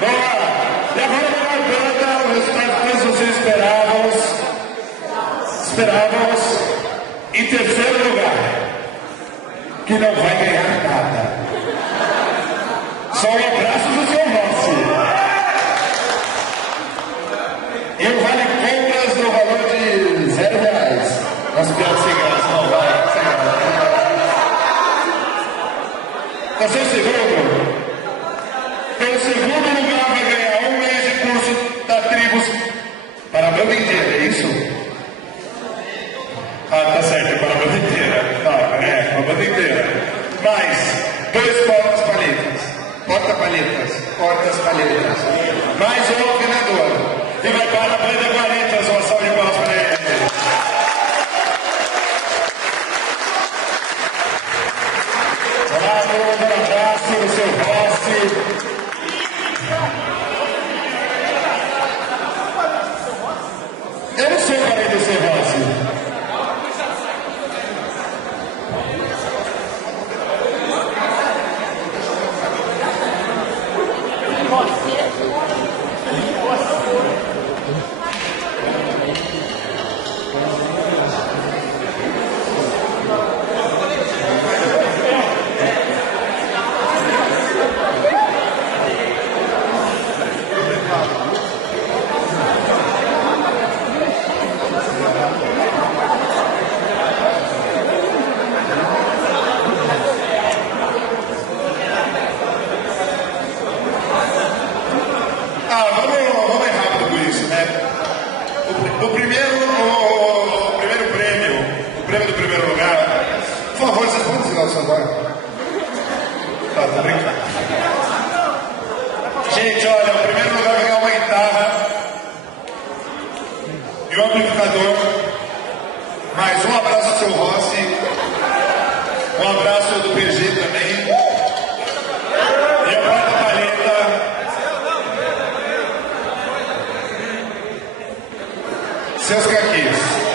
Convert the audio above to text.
Boa! E agora uma banda, o resultado que vocês esperávamos em terceiro lugar, que não vai ganhar nada. Só um abraço do seu Rossi. E o vale compras no valor de R$0. Nossa, piada sem graça, não vai. Sem graça. Você é o segundo. Pelo segundo lugar vai ganhar um mês de curso da Tribos para a banda inteira, é isso? Ah, tá certo, é para a banda inteira. Tá, para a banda inteira. Mais 2 portas-palhetas. Portas-palhetas. Mais um alfinador. E vai para a banda 40, uma salva de palmas para ele. Olá, todo mundo, um abraço, o seu Rossi. Eu não sou parente do seu Rossi. O primeiro prêmio, o prêmio do primeiro lugar, por favor, vocês podem desligar o celular? Tá, tô brincando. Gente, olha, o primeiro lugar vai ganhar uma guitarra e um amplificador. Mais um abraço ao seu Rossi, um abraço do PG também. E a porta-palheta. Seus caquinhos.